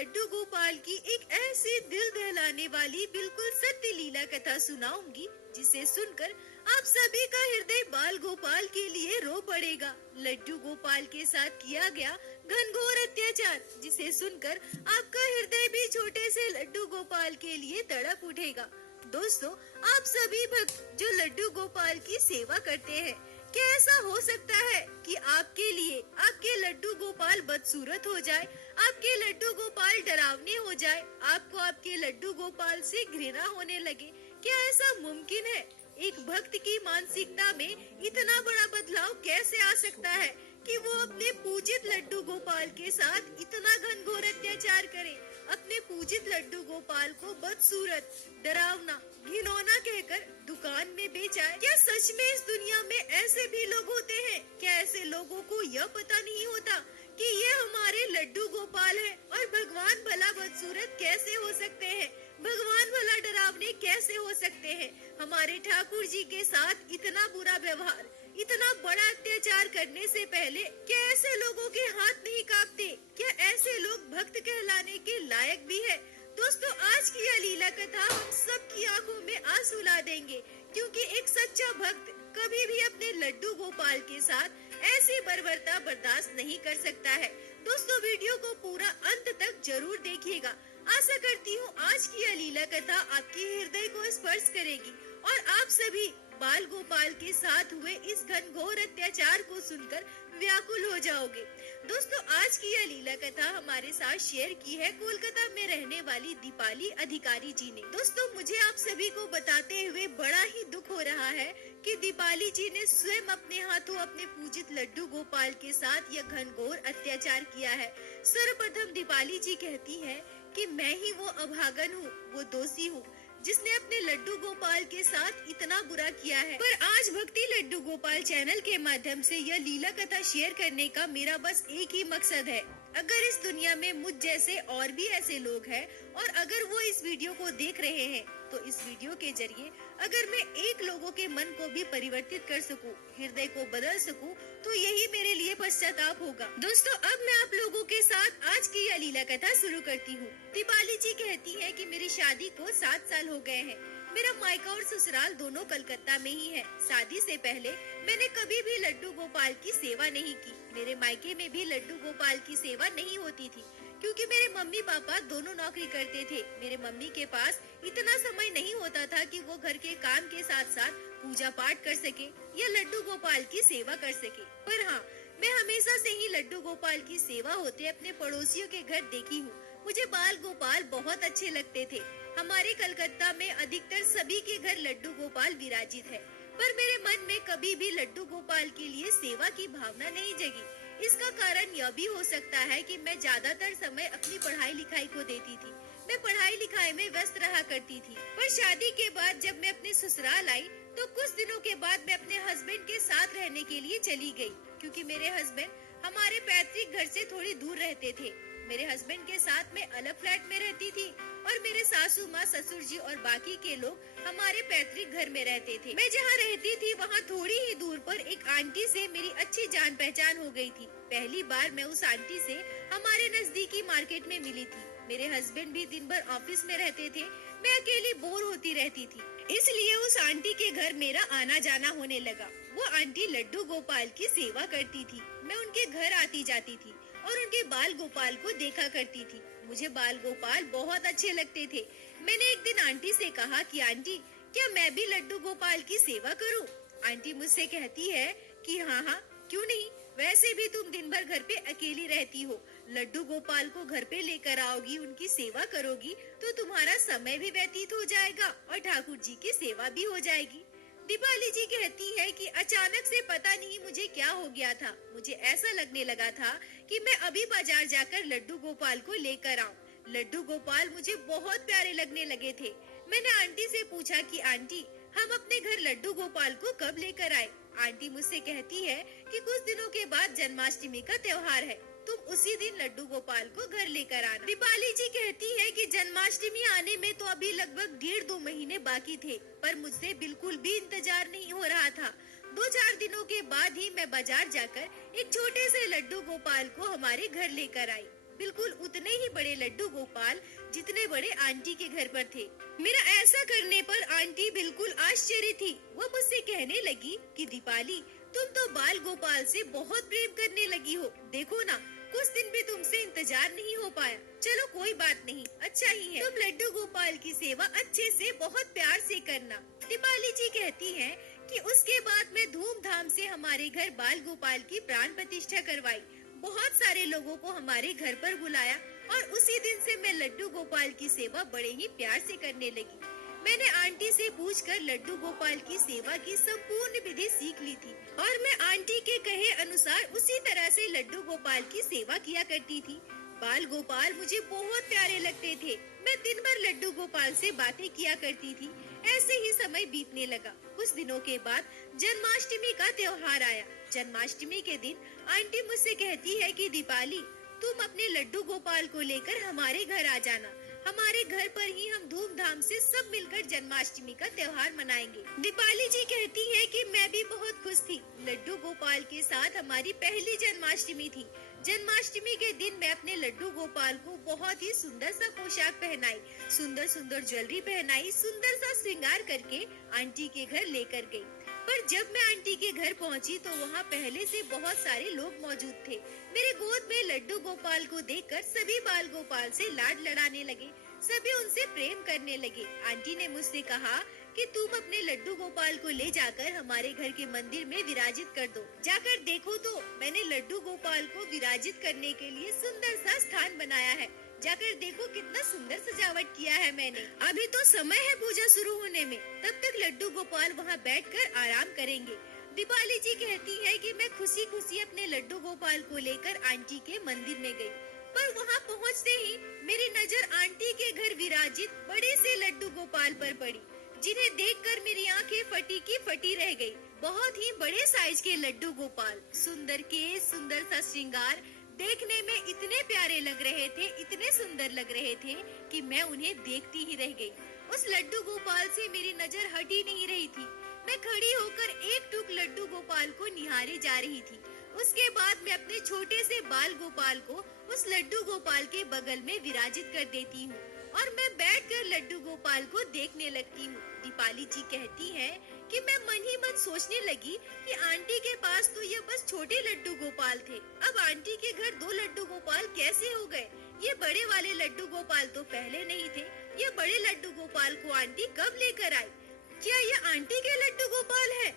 लड्डू गोपाल की एक ऐसी दिल दहलाने वाली बिल्कुल सत्य लीला कथा सुनाऊंगी जिसे सुनकर आप सभी का हृदय बाल गोपाल के लिए रो पड़ेगा। लड्डू गोपाल के साथ किया गया घनघोर अत्याचार जिसे सुनकर आपका हृदय भी छोटे से लड्डू गोपाल के लिए तड़प उठेगा। दोस्तों, आप सभी भक्त जो लड्डू गोपाल की सेवा करते हैं, क्या ऐसा हो सकता है कि आपके लिए आपके लड्डू गोपाल बदसूरत हो जाए, आपके लड्डू गोपाल डरावने हो जाए, आपको आपके लड्डू गोपाल से घृणा होने लगे? क्या ऐसा मुमकिन है? एक भक्त की मानसिकता में इतना बड़ा बदलाव कैसे आ सकता है कि वो अपने पूजित लड्डू गोपाल के साथ इतना घनघोर अत्याचार करे, अपने पूजित लड्डू गोपाल को बदसूरत, डरावना, घिनौना कहकर दुकान में बेचाए? क्या सच में इस दुनिया में ऐसे भी लोग होते हैं? क्या ऐसे लोगों को यह पता नहीं होता कि ये हमारे लड्डू गोपाल है और भगवान भला बदसूरत कैसे हो सकते हैं, भगवान भला डरावने कैसे हो सकते हैं? हमारे ठाकुर जी के साथ इतना बुरा व्यवहार, इतना बड़ा अत्याचार करने से पहले क्या ऐसे लोगों के हाथ नहीं कांपते? क्या ऐसे लोग भक्त कहलाने के लायक भी है? दोस्तों, आज की यह लीला कथा हम सबकी आंखों में आंसू ला देंगे, क्योंकि एक सच्चा भक्त कभी भी अपने लड्डू गोपाल के साथ ऐसी बर्बरता बर्दाश्त नहीं कर सकता है। दोस्तों, वीडियो को पूरा अंत तक जरूर देखिएगा। आशा करती हूँ आज की यह लीला कथा आपके हृदय को स्पर्श करेगी और आप सभी बाल गोपाल के साथ हुए इस घनघोर अत्याचार को सुनकर व्याकुल हो जाओगे। दोस्तों, आज की यह लीला कथा हमारे साथ शेयर की है कोलकाता में रहने वाली दीपाली अधिकारी जी ने। दोस्तों, मुझे आप सभी को बताते हुए बड़ा ही दुख हो रहा है कि दीपाली जी ने स्वयं अपने हाथों अपने पूजित लड्डू गोपाल के साथ यह घनघोर अत्याचार किया है। सर्वप्रथम दीपाली जी कहती है कि मैं ही वो अभागन हूँ, वो दोषी हूँ जिसने अपने लड्डू गोपाल के साथ इतना बुरा किया है। पर आज भक्ति लड्डू गोपाल चैनल के माध्यम से यह लीला कथा शेयर करने का मेरा बस एक ही मकसद है। अगर इस दुनिया में मुझ जैसे और भी ऐसे लोग हैं और अगर वो इस वीडियो को देख रहे हैं, तो इस वीडियो के जरिए अगर मैं एक लोगों के मन को भी परिवर्तित कर सकूं, हृदय को बदल सकूं, तो यही मेरे लिए पश्चाताप होगा। दोस्तों, अब मैं आप लोगों के साथ आज की यह लीला कथा शुरू करती हूँ। दीपाली जी कहती है कि मेरी शादी को 7 साल हो गए हैं। मेरा मायका और ससुराल दोनों कलकत्ता में ही है। शादी से पहले मैंने कभी भी लड्डू गोपाल की सेवा नहीं की। मेरे मायके में भी लड्डू गोपाल की सेवा नहीं होती थी, क्योंकि मेरे मम्मी पापा दोनों नौकरी करते थे। मेरे मम्मी के पास इतना समय नहीं होता था कि वो घर के काम के साथ साथ पूजा पाठ कर सके या लड्डू गोपाल की सेवा कर सके। पर हाँ, मैं हमेशा से ही लड्डू गोपाल की सेवा होते अपने पड़ोसियों के घर देखी हूँ। मुझे बाल गोपाल बहुत अच्छे लगते थे। हमारे कलकत्ता में अधिकतर सभी के घर लड्डू गोपाल विराजित है, पर मेरे मन में कभी भी लड्डू गोपाल के लिए सेवा की भावना नहीं जगी। इसका कारण यह भी हो सकता है कि मैं ज्यादातर समय अपनी पढ़ाई लिखाई को देती थी। मैं पढ़ाई लिखाई में व्यस्त रहा करती थी। पर शादी के बाद जब मैं अपने ससुराल आई, तो कुछ दिनों के बाद मैं अपने हस्बैंड के साथ रहने के लिए चली गई, क्योंकि मेरे हस्बैंड हमारे पैतृक घर से थोड़ी दूर रहते थे। मेरे हस्बैंड के साथ मैं अलग फ्लैट में रहती थी और मेरे सासू माँ, ससुर जी और बाकी के लोग हमारे पैतृक घर में रहते थे। मैं जहाँ रहती थी वहाँ थोड़ी ही दूर पर एक आंटी से मेरी अच्छी जान पहचान हो गई थी। पहली बार मैं उस आंटी से हमारे नजदीकी मार्केट में मिली थी। मेरे हस्बैंड भी दिन भर ऑफिस में रहते थे। मैं अकेली बोर होती रहती थी, इसलिए उस आंटी के घर मेरा आना जाना होने लगा। वो आंटी लड्डू गोपाल की सेवा करती थी। मैं उनके घर आती जाती थी और उनके बाल गोपाल को देखा करती थी। मुझे बाल गोपाल बहुत अच्छे लगते थे। मैंने एक दिन आंटी से कहा कि आंटी, क्या मैं भी लड्डू गोपाल की सेवा करूं? आंटी मुझसे कहती है कि हाँ हाँ, क्यों नहीं, वैसे भी तुम दिन भर घर पे अकेली रहती हो। लड्डू गोपाल को घर पे लेकर आओगी, उनकी सेवा करोगी, तो तुम्हारा समय भी व्यतीत हो जाएगा और ठाकुर जी की सेवा भी हो जाएगी। दीपाली जी कहती है कि अचानक से पता नहीं मुझे क्या हो गया था। मुझे ऐसा लगने लगा था कि मैं अभी बाजार जाकर लड्डू गोपाल को लेकर आऊं। लड्डू गोपाल मुझे बहुत प्यारे लगने लगे थे। मैंने आंटी से पूछा कि आंटी, हम अपने घर लड्डू गोपाल को कब लेकर आए? आंटी मुझसे कहती है कि कुछ दिनों के बाद जन्माष्टमी का त्योहार है, तुम उसी दिन लड्डू गोपाल को घर लेकर आना। दीपाली जी कहती है कि जन्माष्टमी आने में तो अभी लगभग 1.5-2 महीने बाकी थे, पर मुझसे बिल्कुल भी इंतजार नहीं हो रहा था। 2-4 दिनों के बाद ही मैं बाजार जाकर एक छोटे से लड्डू गोपाल को हमारे घर लेकर आई। बिल्कुल उतने ही बड़े बड़े लड्डू गोपाल जितने बड़े आंटी के घर पर थे। मेरा ऐसा करने पर आंटी बिल्कुल आश्चर्य थी। वो मुझसे कहने लगी कि दीपाली, तुम तो बाल गोपाल से बहुत प्रेम करने लगी हो। देखो ना, कुछ दिन भी तुमसे इंतजार नहीं हो पाया। चलो कोई बात नहीं, अच्छा ही है। तुम लड्डू गोपाल की सेवा अच्छे से बहुत प्यार से करना। दीपाली जी कहती हैं कि उसके बाद मैं धूमधाम से हमारे घर बाल गोपाल की प्राण प्रतिष्ठा करवाई। बहुत सारे लोगों को हमारे घर पर बुलाया और उसी दिन से मैं लड्डू गोपाल की सेवा बड़े ही प्यार से करने लगी। मैंने आंटी से पूछकर लड्डू गोपाल की सेवा की संपूर्ण विधि सीख ली थी और मैं आंटी के कहे अनुसार उसी तरह से लड्डू गोपाल की सेवा किया करती थी। बाल गोपाल मुझे बहुत प्यारे लगते थे। मैं दिन भर लड्डू गोपाल से बातें किया करती थी। ऐसे ही समय बीतने लगा। कुछ दिनों के बाद जन्माष्टमी का त्योहार आया। जन्माष्टमी के दिन आंटी मुझसे कहती है कि दीपाली, तुम अपने लड्डू गोपाल को लेकर हमारे घर आ जाना। हमारे घर पर ही हम धूमधाम से सब मिलकर जन्माष्टमी का त्योहार मनाएंगे। दीपाली जी कहती है कि मैं भी बहुत खुश थी। लड्डू गोपाल के साथ हमारी पहली जन्माष्टमी थी। जन्माष्टमी के दिन मैं अपने लड्डू गोपाल को बहुत ही सुंदर सा पोशाक पहनाई, सुंदर सुंदर ज्वेलरी पहनाई, सुंदर सा श्रृंगार करके आंटी के घर लेकर गई। पर जब मैं आंटी के घर पहुंची तो वहाँ पहले से बहुत सारे लोग मौजूद थे। मेरे गोद में लड्डू गोपाल को देखकर सभी बाल गोपाल से लाड लड़ाने लगे, सभी उनसे प्रेम करने लगे। आंटी ने मुझसे कहा कि तुम अपने लड्डू गोपाल को ले जाकर हमारे घर के मंदिर में विराजित कर दो। जाकर देखो तो मैंने लड्डू गोपाल को विराजित करने के लिए सुंदर सा स्थान बनाया है। जाकर देखो कितना सुंदर सजावट किया है मैंने। अभी तो समय है पूजा शुरू होने में, तब तक लड्डू गोपाल वहाँ बैठकर आराम करेंगे। दीपाली जी कहती है कि मैं खुशी खुशी अपने लड्डू गोपाल को लेकर आंटी के मंदिर में गई। पर वहाँ पहुँचते ही मेरी नजर आंटी के घर विराजित बड़े से लड्डू गोपाल पर पड़ी, जिन्हें देखकर मेरी आंखें फटी की फटी रह गई। बहुत ही बड़े साइज के लड्डू गोपाल, सुंदर केस, सुंदर सा श्रृंगार, देखने में इतने प्यारे लग रहे थे, इतने सुंदर लग रहे थे कि मैं उन्हें देखती ही रह गई। उस लड्डू गोपाल से मेरी नजर हट ही नहीं रही थी। मैं खड़ी होकर एक टुक लड्डू गोपाल को निहारे जा रही थी। उसके बाद मैं अपने छोटे से बाल गोपाल को उस लड्डू गोपाल के बगल में विराजित कर देती हूँ और मैं बैठकर लड्डू गोपाल को देखने लगती हूँ। दीपाली जी कहती है कि मैं मन ही मन सोचने लगी कि आंटी के पास तो ये बस छोटे लड्डू गोपाल थे, अब आंटी के घर दो लड्डू गोपाल कैसे हो गए? ये बड़े वाले लड्डू गोपाल तो पहले नहीं थे। ये बड़े लड्डू गोपाल को आंटी कब लेकर आई? क्या ये आंटी के लड्डू गोपाल है?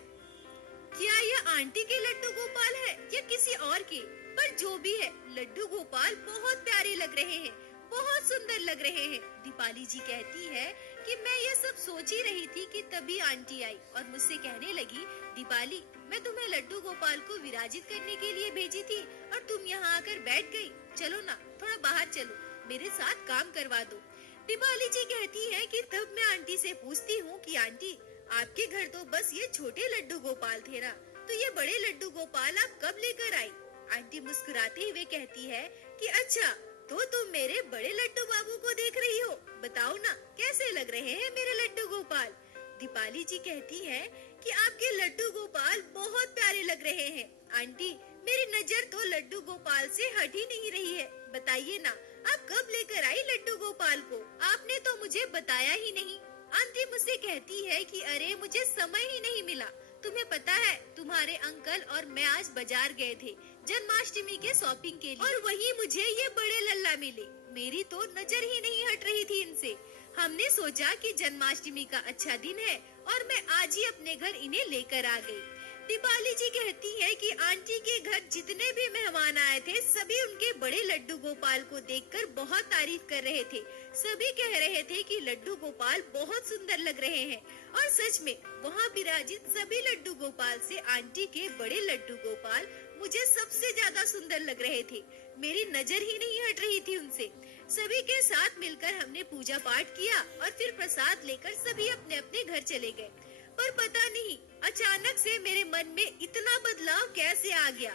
क्या यह आंटी के लड्डू गोपाल है या किसी और के? पर जो भी है, लड्डू गोपाल बहुत प्यारे लग रहे हैं, बहुत सुंदर लग रहे हैं। दीपाली जी कहती है कि मैं ये सब सोच ही रही थी कि तभी आंटी आई और मुझसे कहने लगी, दीपाली, मैं तुम्हें लड्डू गोपाल को विराजित करने के लिए भेजी थी और तुम यहाँ आकर बैठ गई। चलो ना, थोड़ा बाहर चलो, मेरे साथ काम करवा दो। दीपाली जी कहती है कि तब मैं आंटी से पूछती हूँ कि आंटी, आपके घर तो बस ये छोटे लड्डू गोपाल थे ना, तो ये बड़े लड्डू गोपाल आप कब लेकर आई? आंटी मुस्कुराते हुए कहती है कि अच्छा, तो तुम मेरे बड़े लड्डू बाबू को देख रही हो। बताओ ना, कैसे लग रहे हैं मेरे लड्डू गोपाल? दीपाली जी कहती है कि आपके लड्डू गोपाल बहुत प्यारे लग रहे हैं। आंटी, मेरी नजर तो लड्डू गोपाल से हट ही नहीं रही है। बताइए ना, आप कब लेकर आई लड्डू गोपाल को? आपने तो मुझे बताया ही नहीं। आंटी मुझसे कहती है कि अरे, मुझे समय ही नहीं मिला। तुम्हें पता है, तुम्हारे अंकल और मैं आज बाजार गए थे जन्माष्टमी के शॉपिंग के लिए और वहीं मुझे ये बड़े लल्ला मिले। मेरी तो नजर ही नहीं हट रही थी इनसे। हमने सोचा कि जन्माष्टमी का अच्छा दिन है और मैं आज ही अपने घर इन्हें लेकर आ गई। दीपाली जी कहती है कि आंटी के घर जितने भी मेहमान आए थे, सभी उनके बड़े लड्डू गोपाल को देखकर बहुत तारीफ कर रहे थे। सभी कह रहे थे कि लड्डू गोपाल बहुत सुंदर लग रहे हैं और सच में वहाँ विराजित सभी लड्डू गोपाल से आंटी के बड़े लड्डू गोपाल मुझे सबसे ज्यादा सुंदर लग रहे थे। मेरी नजर ही नहीं हट रही थी उनसे। सभी के साथ मिलकर हमने पूजा पाठ किया और फिर प्रसाद लेकर सभी अपने अपने घर चले गए। पर पता नहीं अचानक से मेरे मन में इतना बदलाव कैसे आ गया।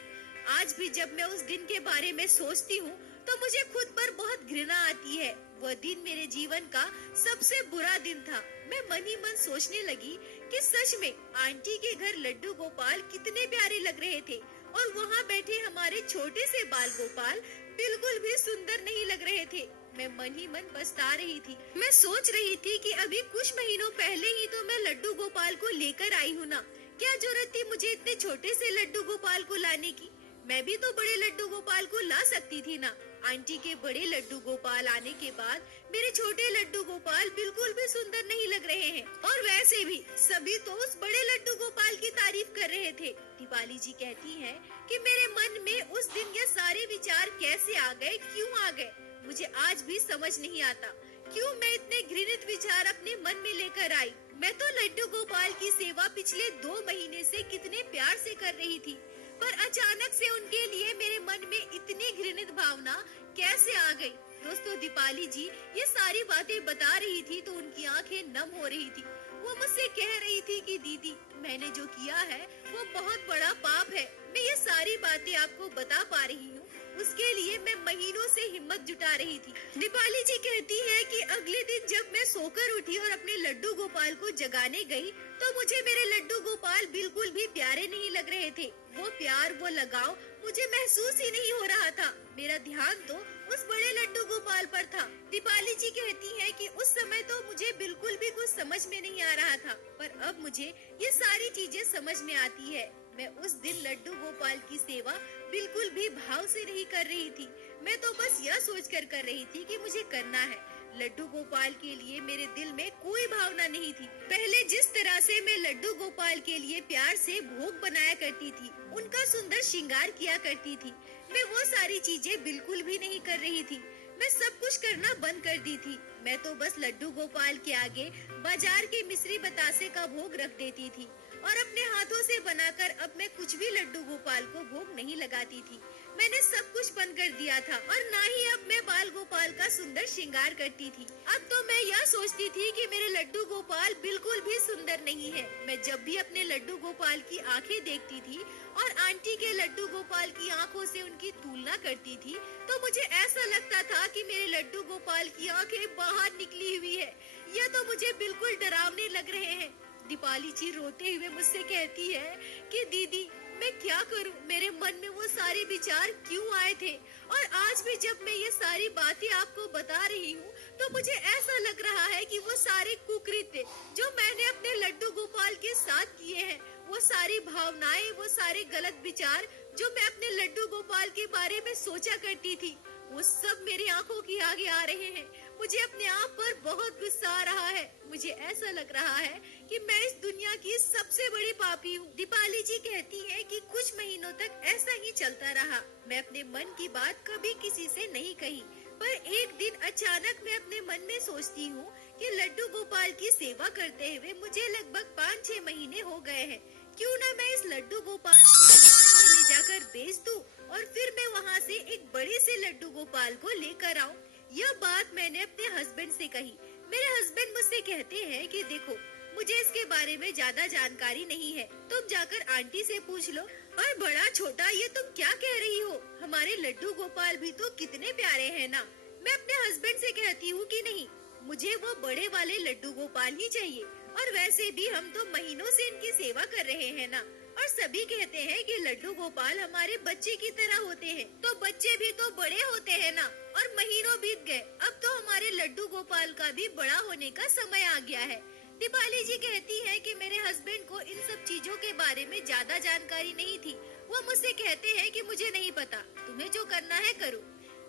आज भी जब मैं उस दिन के बारे में सोचती हूँ तो मुझे खुद पर बहुत घृणा आती है। वह दिन मेरे जीवन का सबसे बुरा दिन था। मैं मन ही मन सोचने लगी कि सच में आंटी के घर लड्डू गोपाल कितने प्यारे लग रहे थे और वहाँ बैठे हमारे छोटे से बाल गोपाल बिल्कुल भी सुंदर नहीं लग रहे थे। मैं मन ही मन पछता रही थी। मैं सोच रही थी कि अभी कुछ महीनों पहले ही तो मैं लड्डू गोपाल को लेकर आई हूँ ना, क्या जरूरत थी मुझे इतने छोटे से लड्डू गोपाल को लाने की। मैं भी तो बड़े लड्डू गोपाल को ला सकती थी ना। आंटी के बड़े लड्डू गोपाल आने के बाद मेरे छोटे लड्डू गोपाल बिल्कुल भी सुंदर नहीं लग रहे हैं, और वैसे भी सभी तो उस बड़े लड्डू गोपाल की तारीफ कर रहे थे। दीपाली जी कहती हैं कि मेरे मन में उस दिन ये सारे विचार कैसे आ गए, क्यों आ गए, मुझे आज भी समझ नहीं आता। क्यों मैं इतने घृणित विचार अपने मन में लेकर आई। मैं तो लड्डू गोपाल की सेवा पिछले 2 महीने से कितने प्यार से कर रही थी, पर अचानक से उनके लिए मेरे मन में इतनी घृणित भावना कैसे आ गई। दोस्तों, दीपाली जी ये सारी बातें बता रही थी तो उनकी आंखें नम हो रही थी। वो मुझसे कह रही थी कि दीदी, मैंने जो किया है वो बहुत बड़ा पाप है। मैं ये सारी बातें आपको बता पा रही हूँ, उसके लिए मैं महीनों से हिम्मत जुटा रही थी। दीपाली जी कहती है कि अगले दिन जब मैं सोकर उठी और अपने लड्डू गोपाल को जगाने गई, तो मुझे मेरे लड्डू गोपाल बिल्कुल भी प्यारे नहीं लग रहे थे। वो प्यार, वो लगाव मुझे महसूस ही नहीं हो रहा था। मेरा ध्यान तो उस बड़े लड्डू गोपाल पर था। दीपाली जी कहती है कि उस समय तो मुझे बिल्कुल भी कुछ समझ में नहीं आ रहा था, पर अब मुझे ये सारी चीजें समझ में आती है। मैं उस दिन लड्डू गोपाल की सेवा बिल्कुल भी भाव से नहीं कर रही थी। मैं तो बस यह सोचकर कर रही थी कि मुझे करना है। लड्डू गोपाल के लिए मेरे दिल में कोई भावना नहीं थी। पहले जिस तरह से मैं लड्डू गोपाल के लिए प्यार से भोग बनाया करती थी, उनका सुंदर श्रृंगार किया करती थी, मैं वो सारी चीजें बिल्कुल भी नहीं कर रही थी। मैं सब कुछ करना बंद कर दी थी। मैं तो बस लड्डू गोपाल के आगे बाजार के मिश्री बतासे का भोग रख देती थी, और अपने हाथों से बनाकर अब मैं कुछ भी लड्डू गोपाल को भोग नहीं लगाती थी। मैंने सब कुछ बंद कर दिया था, और ना ही अब मैं बाल गोपाल का सुंदर श्रृंगार करती थी। अब तो मैं यह सोचती थी कि मेरे लड्डू गोपाल बिल्कुल भी सुंदर नहीं है। मैं जब भी अपने लड्डू गोपाल की आंखें देखती थी और आंटी के लड्डू गोपाल की आंखों से उनकी तुलना करती थी, तो मुझे ऐसा लगता था कि मेरे लड्डू गोपाल की आंखें बाहर निकली हुई है। यह तो मुझे बिल्कुल डरावने लग रहे हैं। दीपाली जी रोते हुए मुझसे कहती है कि दीदी, मैं क्या करूं, मेरे मन में वो सारे विचार क्यों आए थे, और आज भी जब मैं ये सारी बातें आपको बता रही हूँ तो मुझे ऐसा लग रहा है कि वो सारे कुकृत्य जो मैंने अपने लड्डू गोपाल के साथ किए हैं, वो सारी भावनाएं, वो सारे गलत विचार जो मैं अपने लड्डू गोपाल के बारे में सोचा करती थी, वो सब मेरी आंखों के आगे आ रहे हैं। मुझे अपने आप पर बहुत गुस्सा आ रहा है। मुझे ऐसा लग रहा है कि मैं इस दुनिया की सबसे बड़ी पापी हूँ। दीपाली जी कहती है कि कुछ महीनों तक ऐसा ही चलता रहा। मैं अपने मन की बात कभी किसी से नहीं कही, पर एक दिन अचानक मैं अपने मन में सोचती हूँ कि लड्डू गोपाल की सेवा करते हुए मुझे लगभग 5-6 महीने हो गए हैं। क्यों न मैं इस लड्डू गोपाल को दुकान में ले जाकर बेच दूं, और फिर मैं वहाँ से एक बड़े से लड्डू गोपाल को लेकर आऊं। यह बात मैंने अपने हस्बैंड से कही। मेरे हस्बैंड मुझसे कहते हैं कि देखो, मुझे इसके बारे में ज्यादा जानकारी नहीं है, तुम जाकर आंटी से पूछ लो। और बड़ा छोटा, ये तुम क्या कह रही हो, हमारे लड्डू गोपाल भी तो कितने प्यारे हैं ना। मैं अपने हस्बैंड से कहती हूँ कि नहीं, मुझे वो बड़े वाले लड्डू गोपाल ही चाहिए, और वैसे भी हम तो महीनों से इनकी सेवा कर रहे हैं ना। और सभी कहते हैं कि लड्डू गोपाल हमारे बच्चे की तरह होते हैं, तो बच्चे भी तो बड़े होते हैं ना। और महीनों बीत गए, अब तो हमारे लड्डू गोपाल का भी बड़ा होने का समय आ गया है। दीपाली जी कहती है कि मेरे हस्बैंड को इन सब चीजों के बारे में ज्यादा जानकारी नहीं थी। वो मुझसे कहते हैं कि मुझे नहीं पता, तुम्हें जो करना है करो।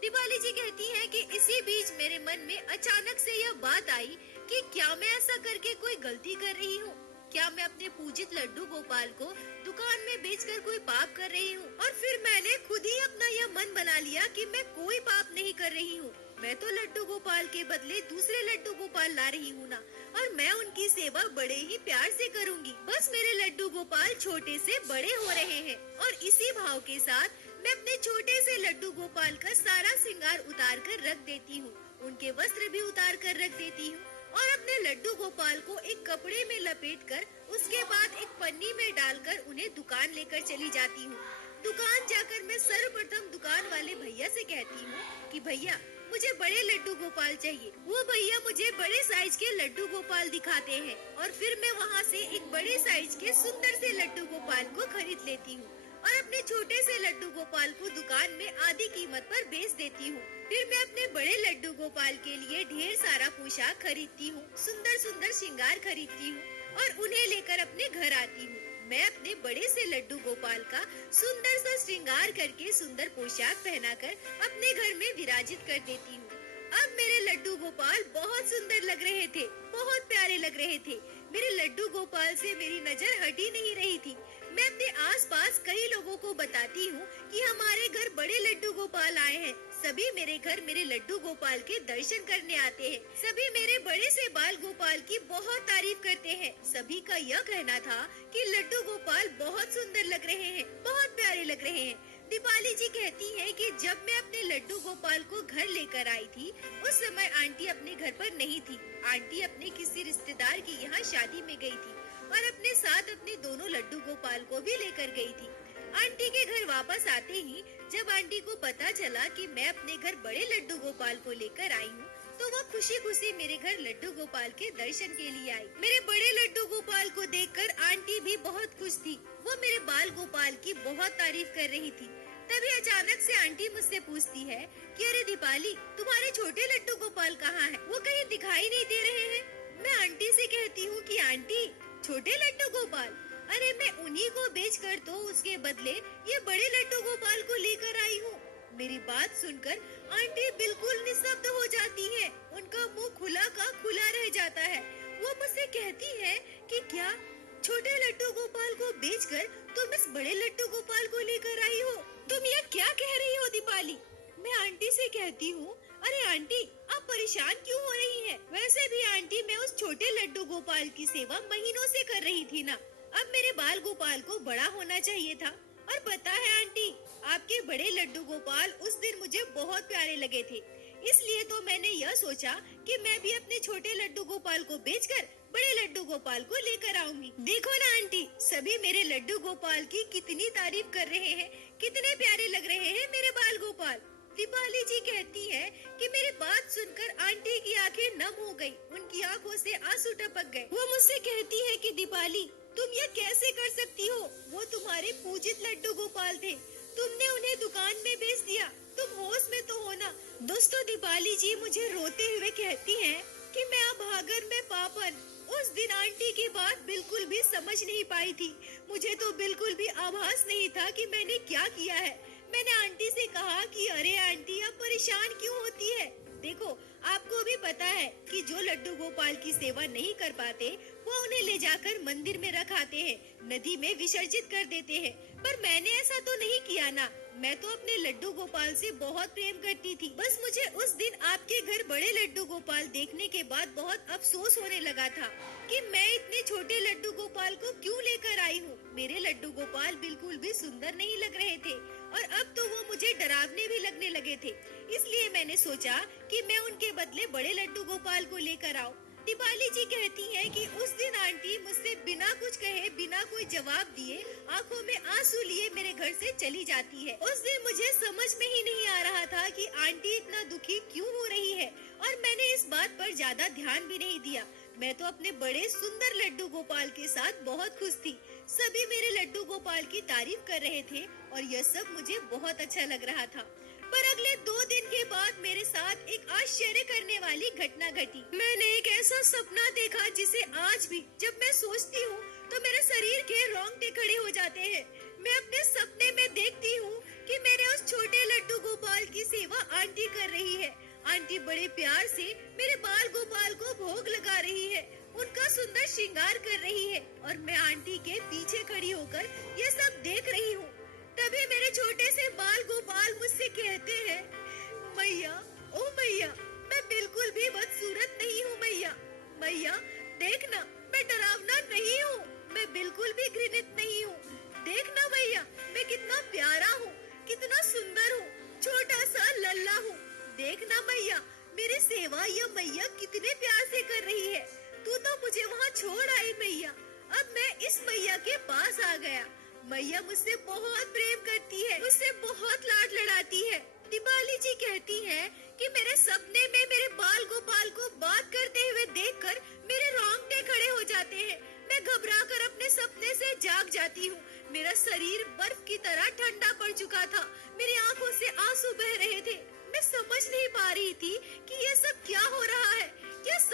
दीपाली जी कहती है कि इसी बीच मेरे मन में अचानक से यह बात आई कि क्या मैं ऐसा करके कोई गलती कर रही हूँ। क्या मैं अपने पूजित लड्डू गोपाल को दुकान में बेचकर कोई पाप कर रही हूँ। और फिर मैंने खुद ही अपना यह मन बना लिया कि मैं कोई पाप नहीं कर रही हूँ। मैं तो लड्डू गोपाल के बदले दूसरे लड्डू गोपाल ला रही हूँ ना, और मैं उनकी सेवा बड़े ही प्यार से करूँगी। बस मेरे लड्डू गोपाल छोटे से बड़े हो रहे हैं, और इसी भाव के साथ मैं अपने छोटे से लड्डू गोपाल का सारा श्रृंगार उतार कर रख देती हूँ, उनके वस्त्र भी उतार कर रख देती हूँ, और अपने लड्डू गोपाल को एक कपड़े में लपेटकर उसके बाद एक पन्नी में डालकर उन्हें दुकान लेकर चली जाती हूँ। दुकान जाकर मैं सर्वप्रथम दुकान वाले भैया से कहती हूँ कि भैया, मुझे बड़े लड्डू गोपाल चाहिए। वो भैया मुझे बड़े साइज के लड्डू गोपाल दिखाते हैं, और फिर मैं वहाँ से एक बड़े साइज के सुंदर से लड्डू गोपाल को खरीद लेती हूँ। और अपने छोटे से लड्डू गोपाल को दुकान में आधी कीमत पर बेच देती हूँ। फिर मैं अपने बड़े लड्डू गोपाल के लिए ढेर सारा पोशाक खरीदती हूँ, सुंदर सुंदर श्रृंगार खरीदती हूँ और उन्हें लेकर अपने घर आती हूँ। मैं अपने बड़े से लड्डू गोपाल का सुंदर सा श्रृंगार करके सुंदर पोशाक पहनाकर अपने घर में विराजित कर देती हूँ। अब मेरे लड्डू गोपाल बहुत सुंदर लग रहे थे, बहुत प्यारे लग रहे थे। मेरे लड्डू गोपाल से मेरी नजर हट ही नहीं रही थी। मैं अपने आसपास कई लोगों को बताती हूँ कि हमारे घर बड़े लड्डू गोपाल आए हैं। सभी मेरे घर मेरे लड्डू गोपाल के दर्शन करने आते हैं। सभी मेरे बड़े से बाल गोपाल की बहुत तारीफ करते हैं। सभी का यह कहना था कि लड्डू गोपाल बहुत सुंदर लग रहे हैं, बहुत प्यारे लग रहे हैं। दीपाली जी कहती हैं कि जब मैं अपने लड्डू गोपाल को घर लेकर आई थी, उस समय आंटी अपने घर पर नहीं थी। आंटी अपने किसी रिश्तेदार की यहाँ शादी में गई थी और अपने साथ अपने दोनों लड्डू गोपाल को भी लेकर गई थी। आंटी के घर वापस आते ही जब आंटी को पता चला कि मैं अपने घर बड़े लड्डू गोपाल को लेकर आई हूँ, तो वो खुशी खुशी मेरे घर लड्डू गोपाल के दर्शन के लिए आई। मेरे बड़े लड्डू गोपाल को देखकर आंटी भी बहुत खुश थी। वो मेरे बाल गोपाल की बहुत तारीफ कर रही थी। तभी अचानक से आंटी मुझसे पूछती है कि अरे दीपाली, तुम्हारे छोटे लड्डू गोपाल कहाँ हैं? वो कहीं दिखाई नहीं दे रहे हैं। मैं आंटी से कहती हूँ कि आंटी, छोटे लड्डू गोपाल, अरे मैं उन्हीं को बेचकर तो उसके बदले ये बड़े लड्डू गोपाल को लेकर आई हूँ। मेरी बात सुनकर आंटी बिल्कुल निस्तब्ध हो जाती है। उनका मुंह खुला का खुला रह जाता है। वो मुझसे कहती है कि क्या छोटे लड्डू गोपाल को बेचकर तुम इस बड़े लड्डू गोपाल को लेकर आई हो? तुम यह क्या कह रही हो दीपाली? मैं आंटी से कहती हूँ, अरे आंटी, आप परेशान क्यों हो रही हैं? वैसे भी आंटी, मैं उस छोटे लड्डू गोपाल की सेवा महीनों से कर रही थी ना। अब मेरे बाल गोपाल को बड़ा होना चाहिए था। और पता है आंटी, आपके बड़े लड्डू गोपाल उस दिन मुझे बहुत प्यारे लगे थे। इसलिए तो मैंने यह सोचा कि मैं भी अपने छोटे लड्डू गोपाल को बेचकर बड़े लड्डू गोपाल को लेकर आऊंगी। देखो ना आंटी, सभी मेरे लड्डू गोपाल की कितनी तारीफ कर रहे हैं, कितने प्यारे लग रहे हैं मेरे बाल गोपाल। दीपाली जी कहती है कि मेरी बात सुनकर आंटी की आंखें नम हो गई, उनकी आंखों से आंसू टपक गए। वो मुझसे कहती है कि दीपाली, तुम यह कैसे कर सकती हो? वो तुम्हारे पूजित लड्डू गोपाल थे, तुमने उन्हें दुकान में बेच दिया। तुम होश में तो हो ना। दोस्तों, दीपाली जी मुझे रोते हुए कहती हैं कि मैं अभागन में पापन। उस दिन आंटी की बात बिल्कुल भी समझ नहीं पाई थी। मुझे तो बिल्कुल भी आभास नहीं था कि मैंने क्या किया है। मैंने आंटी से कहा कि अरे आंटी, आप परेशान क्यों होती है? देखो, आपको भी पता है कि जो लड्डू गोपाल की सेवा नहीं कर पाते, वो उन्हें ले जाकर मंदिर में रखाते हैं, नदी में विसर्जित कर देते हैं। पर मैंने ऐसा तो नहीं किया ना। मैं तो अपने लड्डू गोपाल से बहुत प्रेम करती थी। बस मुझे उस दिन आपके घर बड़े लड्डू गोपाल देखने के बाद बहुत अफसोस होने लगा था कि मैं इतने छोटे लड्डू गोपाल को क्यों लेकर आई हूँ। मेरे लड्डू गोपाल बिल्कुल भी सुंदर नहीं लग रहे थे और अब तो वो मुझे डरावने भी लगने लगे थे। इसलिए मैंने सोचा कि मैं उनके बदले बड़े लड्डू गोपाल को लेकर आऊं। दीपाली जी कहती हैं कि उस दिन आंटी मुझसे बिना कुछ कहे, बिना कोई जवाब दिए, आंखों में आंसू लिए मेरे घर से चली जाती है। उस दिन मुझे समझ में ही नहीं आ रहा था कि आंटी इतना दुखी क्यों हो रही है और मैंने इस बात पर ज्यादा ध्यान भी नहीं दिया। मैं तो अपने बड़े सुंदर लड्डू गोपाल के साथ बहुत खुश थी। सभी मेरे लड्डू गोपाल की तारीफ कर रहे थे और यह सब मुझे बहुत अच्छा लग रहा था। पर अगले 2 दिन के बाद मेरे साथ एक आश्चर्य करने वाली घटना घटी। मैंने एक ऐसा सपना देखा जिसे आज भी जब मैं सोचती हूँ तो मेरे शरीर के रोंगटे खड़े हो जाते हैं। मैं अपने सपने में देखती हूँ कि मेरे उस छोटे लड्डू गोपाल की सेवा आंटी कर रही है। आंटी बड़े प्यार से मेरे बाल गोपाल को भोग लगा रही है, उनका सुंदर श्रृंगार कर रही है और मैं आंटी के पीछे खड़ी होकर ये सब देख रही हूँ। तभी मेरे छोटे से बाल गोपाल मुझसे कहते हैं, मैया, ओ मैया, मैं बिल्कुल भी बदसूरत नहीं हूँ मैया। मैया देखना, मैं डरावना नहीं हूँ, मैं बिल्कुल भी घृणित नहीं हूँ। देखना मैया, मैं कितना प्यारा हूँ, कितना सुंदर हूँ, छोटा सा लल्ला हूँ। देखना मैया, मेरी सेवा यह मैया कितने प्यार से कर रही है। तू तो मुझे वहाँ छोड़ आई मैया, अब मैं इस मैया के पास आ गया। मैया मुझसे बहुत प्रेम करती है, मुझसे बहुत लाड लड़ाती है। दीपाली जी कहती है कि मेरे सपने में मेरे बाल गोपाल को बात करते हुए देखकर मेरे रोंगटे खड़े हो जाते हैं। मैं घबराकर अपने सपने से जाग जाती हूँ। मेरा शरीर बर्फ की तरह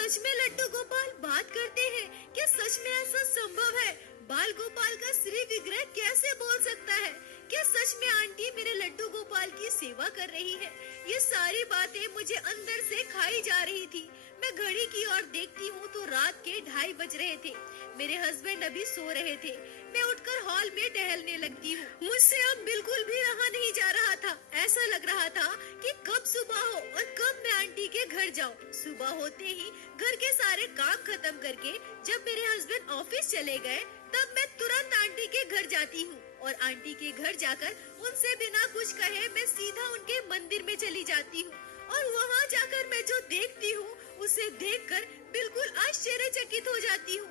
सच में लड्डू गोपाल बात करते हैं? क्या सच में ऐसा संभव है? बाल गोपाल का श्री विग्रह कैसे बोल सकता है? क्या सच में आंटी मेरे लड्डू गोपाल की सेवा कर रही है? ये सारी बातें मुझे अंदर से खाई जा रही थी। मैं घड़ी की ओर देखती हूँ तो रात के 2:30 बज रहे थे। मेरे हस्बैंड अभी सो रहे थे। मैं उठकर हॉल में टहलने लगती हूँ। मुझसे अब बिल्कुल भी रहा नहीं जा रहा था। ऐसा लग रहा था कि कब सुबह हो और कब मैं आंटी के घर जाऊँ। सुबह होते ही घर के सारे काम खत्म करके जब मेरे हस्बैंड ऑफिस चले गए तब मैं तुरंत आंटी के घर जाती हूँ और आंटी के घर जाकर उनसे बिना कुछ कहे मैं सीधा उनके मंदिर में चली जाती हूँ और वहाँ जाकर मैं जो देखती हूँ उसे देखकर बिल्कुल आश्चर्यचकित हो जाती हूँ।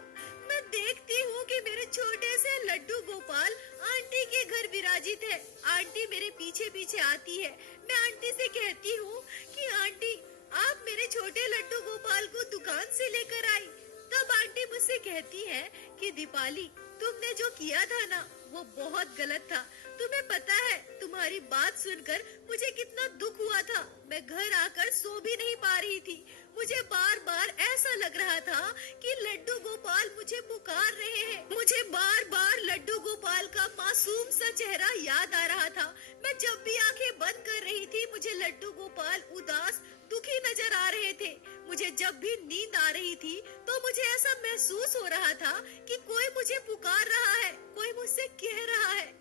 मैं देखती हूँ कि मेरे छोटे से लड्डू गोपाल आंटी के घर विराजित है। आंटी मेरे पीछे पीछे आती है। मैं आंटी से कहती हूँ कि आंटी आप मेरे छोटे लड्डू गोपाल को दुकान से लेकर आई। तब आंटी मुझसे कहती है कि दीपाली तुमने जो किया था ना वो बहुत गलत था। तुम्हें पता है तुम्हारी बात सुनकर मुझे कितना दुख हुआ था। मैं घर आकर सो भी नहीं पा रही थी। मुझे बार बार ऐसा लग रहा था कि लड्डू गोपाल मुझे पुकार रहे हैं। मुझे बार बार लड्डू गोपाल का मासूम सा चेहरा याद आ रहा था। मैं जब भी आंखें बंद कर रही थी मुझे लड्डू गोपाल उदास दुखी नजर आ रहे थे। मुझे जब भी नींद आ रही थी तो मुझे ऐसा महसूस हो रहा था कि कोई मुझे पुकार रहा है, कोई मुझसे कह रहा है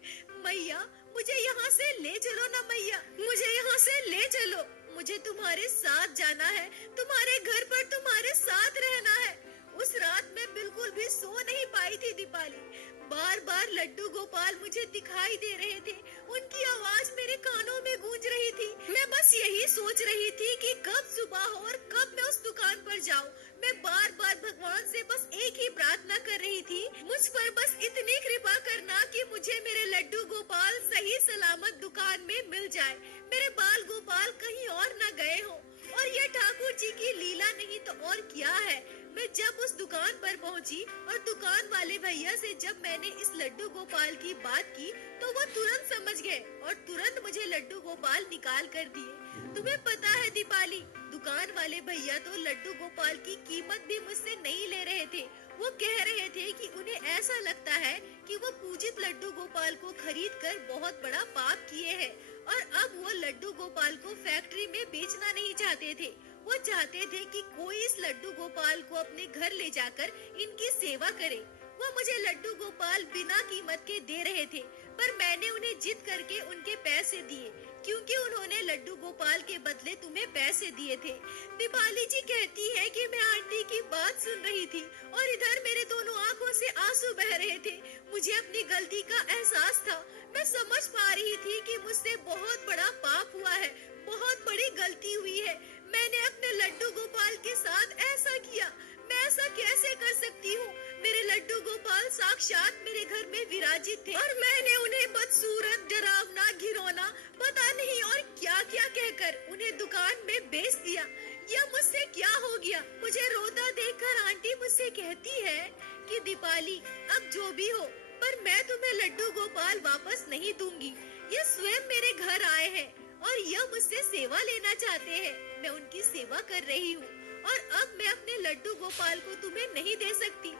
मैया मुझे यहाँ से ले चलो ना मैया, मुझे यहाँ से ले चलो। मुझे तुम्हारे साथ जाना है, तुम्हारे घर पर तुम्हारे साथ रहना है। उस रात मैं बिल्कुल भी सो नहीं पाई थी दीपाली। बार बार लड्डू गोपाल मुझे दिखाई दे रहे थे। उनकी आवाज मेरे कानों में गूंज रही थी। मैं बस यही सोच रही थी कि कब सुबह हो और कब मैं उस दुकान पर जाऊं। मैं बार बार भगवान से बस एक ही प्रार्थना कर रही थी, मुझ पर बस इतनी कृपा करना कि मुझे मेरे लड्डू गोपाल सही सलामत दुकान में मिल जाए, मेरे बाल गोपाल कहीं और न गए हो। और ये ठाकुर जी की लीला नहीं तो और क्या है। मैं जब उस दुकान पर पहुंची और दुकान वाले भैया से जब मैंने इस लड्डू गोपाल की बात की तो वो तुरंत समझ गए और तुरंत मुझे लड्डू गोपाल निकाल कर दिए। तुम्हें पता है दीपाली, दुकान वाले भैया तो लड्डू गोपाल की कीमत भी मुझसे नहीं ले रहे थे। वो कह रहे थे कि उन्हें ऐसा लगता है कि वो पूजित लड्डू गोपाल को खरीद कर बहुत बड़ा पाप किए हैं और अब वो लड्डू गोपाल को फैक्ट्री में बेचना नहीं चाहते थे। वो चाहते थे कि कोई इस लड्डू गोपाल को अपने घर ले जाकर इनकी सेवा करे। वो मुझे लड्डू गोपाल बिना कीमत के दे रहे थे, पर मैंने उन्हें जिद करके उनके पैसे दिए क्योंकि उन्होंने लड्डू गोपाल के बदले तुम्हें पैसे दिए थे। दीपाली जी कहती है कि मैं आंटी की बात सुन रही थी और इधर मेरे दोनों आंखों से आंसू बह रहे थे। मुझे अपनी गलती का एहसास था। मैं समझ पा रही थी कि मुझसे बहुत बड़ा पाप हुआ है, बहुत बड़ी गलती हुई है। मैंने अपने लड्डू गोपाल के साथ ऐसा किया। मैं ऐसा कैसे कर सकती हूँ? मेरे लड्डू गोपाल साक्षात मेरे घर में विराजित थे और मैंने उन्हें बदसूरत, डरावना, घिनौना, पता नहीं और क्या क्या कहकर उन्हें दुकान में बेच दिया। यह मुझसे क्या हो गया? मुझे रोता देखकर आंटी मुझसे कहती है कि दीपाली अब जो भी हो पर मैं तुम्हें लड्डू गोपाल वापस नहीं दूंगी। ये स्वयं मेरे घर आए हैं और यह मुझसे सेवा लेना चाहते हैं। मैं उनकी सेवा कर रही हूँ और अब मैं अपने लड्डू गोपाल को तुम्हें नहीं दे सकती।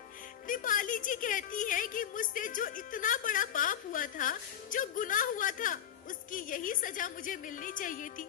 दीपाली जी कहती है कि मुझसे जो इतना बड़ा पाप हुआ था, जो गुनाह हुआ था, उसकी यही सजा मुझे मिलनी चाहिए थी।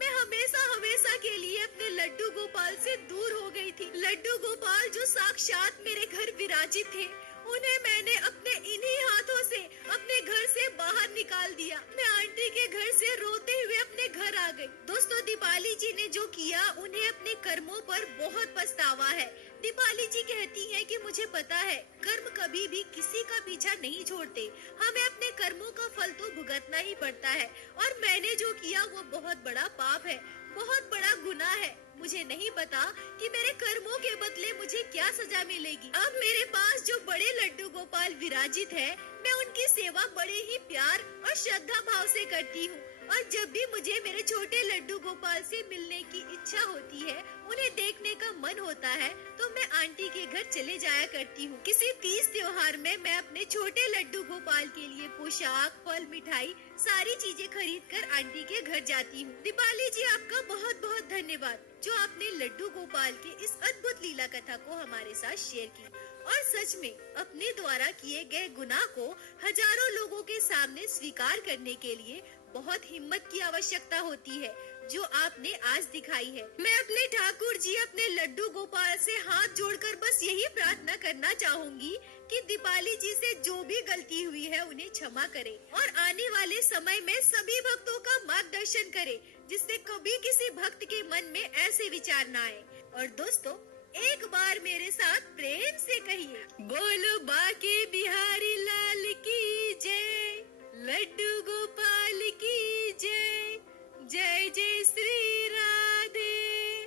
मैं हमेशा हमेशा के लिए अपने लड्डू गोपाल से दूर हो गई थी। लड्डू गोपाल जो साक्षात मेरे घर विराजित थे, उन्हें मैंने अपने इन्हीं हाथों से अपने घर से बाहर निकाल दिया। मैं आंटी के घर से रोते हुए अपने घर आ गई। दोस्तों, दीपाली जी ने जो किया उन्हें अपने कर्मों पर बहुत पछतावा है। दीपाली जी कहती हैं कि मुझे पता है कर्म कभी भी किसी का पीछा नहीं छोड़ते, हमें अपने कर्मों का फल तो भुगतना ही पड़ता है और मैंने जो किया वो बहुत बड़ा पाप है, बहुत बड़ा गुनाह है। मुझे नहीं पता कि मेरे कर्मों के बदले मुझे क्या सजा मिलेगी। अब मेरे पास जो बड़े लड्डू गोपाल विराजित है, मैं उनकी सेवा बड़े ही प्यार और श्रद्धा भाव से करती हूँ। और जब भी मुझे मेरे छोटे लड्डू गोपाल से मिलने की इच्छा होती है, उन्हें देखने का मन होता है, तो मैं आंटी के घर चले जाया करती हूँ। किसी तीज त्योहार में मैं अपने छोटे लड्डू गोपाल के लिए पोशाक, फल, मिठाई सारी चीजें खरीद कर आंटी के घर जाती हूँ। दीपाली जी, आपका बहुत बहुत धन्यवाद जो आपने लड्डू गोपाल के इस अद्भुत लीला कथा को हमारे साथ शेयर की। और सच में अपने द्वारा किए गए गुनाह को हजारों लोगों के सामने स्वीकार करने के लिए बहुत हिम्मत की आवश्यकता होती है, जो आपने आज दिखाई है। मैं अपने ठाकुर जी, अपने लड्डू गोपाल से हाथ जोड़कर बस यही प्रार्थना करना चाहूंगी कि दीपाली जी से जो भी गलती हुई है उन्हें क्षमा करे और आने वाले समय में सभी भक्तों का मार्गदर्शन करे, जिससे कभी किसी भक्त के मन में ऐसे विचार न आए। और दोस्तों, एक बार मेरे साथ प्रेम से कहिए, बोलो बाके बिहारी लाल की जय, लड्डू गोपाल की जय, जय जय श्री राधे।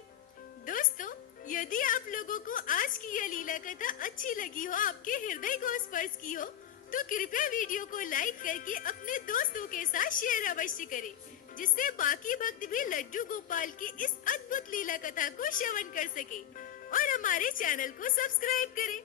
दोस्तों, यदि आप लोगों को आज की यह लीला कथा अच्छी लगी हो, आपके हृदय को स्पर्श की हो, तो कृपया वीडियो को लाइक करके अपने दोस्तों के साथ शेयर अवश्य करें, जिससे बाकी भक्त भी लड्डू गोपाल की इस अद्भुत लीला कथा को श्रवण कर सके और हमारे चैनल को सब्सक्राइब करें।